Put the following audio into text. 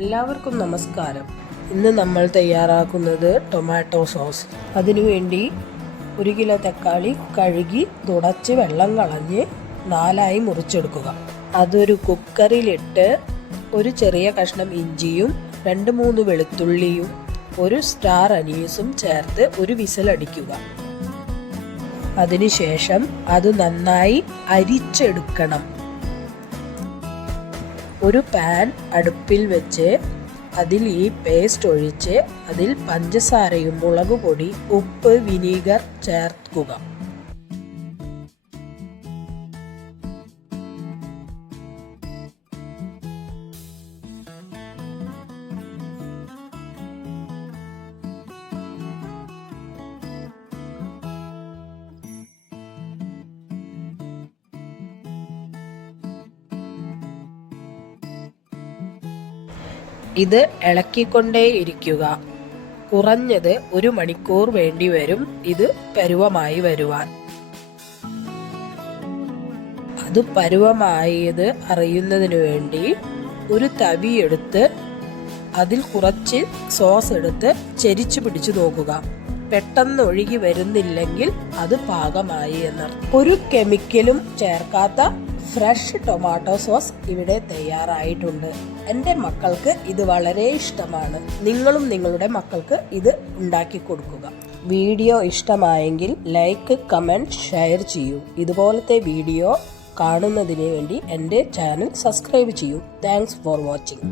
എല്ലാവർക്കും നമസ്കാരം. ഇന്ന് നമ്മൾ തയ്യാറാക്കുന്നത് ടൊമാറ്റോ സോസ്. അതിനുവേണ്ടി 1 കിലോ തക്കാളി കഴുകി തുടച്ച് വെള്ളം കളഞ്ഞ് 4ആയി മുറിച്ചെടുക്കുക. അതൊരു കുക്കറിലിട്ട് ഒരു ചെറിയ കഷ്ണം ഇഞ്ചിയും 2-3 വെളുത്തുള്ളിയും 1 സ്റ്റാർ അനീസും ചേർത്ത് ഒരു വിസിലടിക്കുക. അതിനുശേഷം അത് നന്നായി അരിച്ചെടുക്കണം. ഒരു പാൻ അടുപ്പിൽ വെച്ച് അതിൽ ഈ പേസ്റ്റ് ഒഴിച്ച് അതിൽ പഞ്ചസാരയും മുളകുപൊടി, ഉപ്പ്, വിനീഗർ ചേർക്കുക. ഇത് ഇളക്കിക്കൊണ്ടേയിരിക്കുക. കുറഞ്ഞത് 1 മണിക്കൂർ വേണ്ടിവരും ഇത് പരുവമായി വരുവാൻ. അത് പരുവമായത് അറിയുന്നതിനു വേണ്ടി ഒരു തവി എടുത്ത് അതിൽ കുറച്ച് സോസ് എടുത്ത് ചെരിച്ചു പിടിച്ചു നോക്കുക. പെട്ടെന്ന് ഒഴുകി വരുന്നില്ലെങ്കിൽ അത് പാകമായി എന്നർത്ഥം. ഒരു കെമിക്കലും ചേർക്കാത്ത ഫ്രഷ് ടൊമാറ്റോ സോസ് ഇവിടെ തയ്യാറായിട്ടുണ്ട്. എൻ്റെ മക്കൾക്ക് ഇത് വളരെ ഇഷ്ടമാണ്. നിങ്ങളും നിങ്ങളുടെ മക്കൾക്ക് ഇത് ഉണ്ടാക്കി കൊടുക്കുക. വീഡിയോ ഇഷ്ടമായെങ്കിൽ ലൈക്ക്, കമൻറ്റ്, ഷെയർ ചെയ്യൂ. ഇതുപോലത്തെ വീഡിയോ കാണുന്നതിന് വേണ്ടി എൻ്റെ ചാനൽ സബ്സ്ക്രൈബ് ചെയ്യൂ. Thanks for watching.